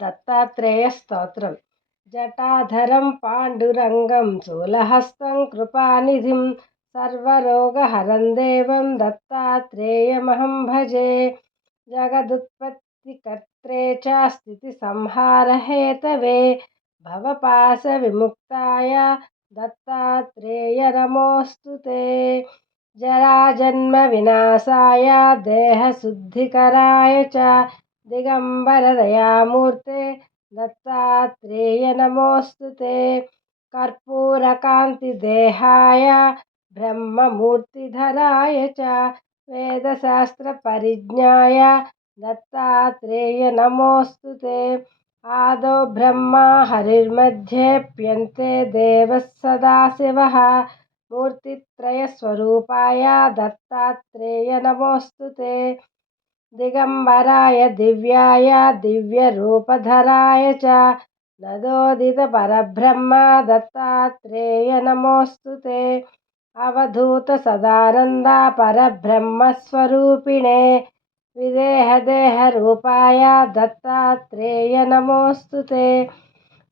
दत्तात्रेयस्तोत्रम्। जटाधरं पाण्डुरङ्गं शूलहस्तं कृपानिधिं सर्वरोगहरं देवं दत्तात्रेयमहं भजे। जगदुत्पत्तिकर्त्रे च स्थितिसंहारहेतवे भवपाशविमुक्ताय दत्तात्रेय नमोऽस्तु ते। जराजन्मविनाशाय देहशुद्धिकराय च दिगम्बरदयामूर्ते दत्तात्रेय नमोऽस्तु ते। कर्पूरकान्तिदेहाय ब्रह्ममूर्तिधराय च वेदशास्त्रपरिज्ञाय दत्तात्रेय नमोऽस्तु ते। आदौ ब्रह्मा हरिर्मध्येऽप्यन्ते देवः सदाशिवः मूर्तित्रयस्वरूपाय दत्तात्रेय नमोऽस्तु ते। दिगम्बराय दिव्याय दिव्यरूपधराय च नदोदितपरब्रह्म दत्तात्रेय नमोऽस्तु ते। अवधूतसदानन्द परब्रह्मस्वरूपिणे विदेहदेहरूपाय दत्तात्रेय नमोऽस्तु ते।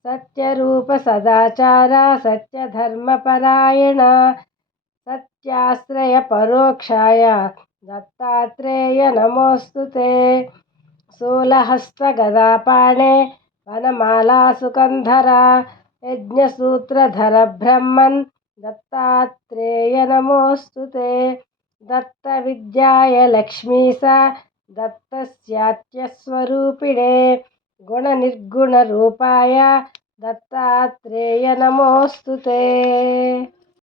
सत्यरूपसदाचार सत्यधर्मपरायण सत्याश्रयपरोक्षाय दत्तात्रेय नमोऽस्तु ते। शूलहस्तगदापाणे वनमालासुकन्धर यज्ञसूत्रधर ब्रह्मन् दत्तात्रेय नमोऽस्तु ते। दत्तविद्याय लक्ष्मीश दत्तस्यात्यस्वरूपिणे गुणनिर्गुणरूपाय दत्तात्रेय नमोऽस्तु ते।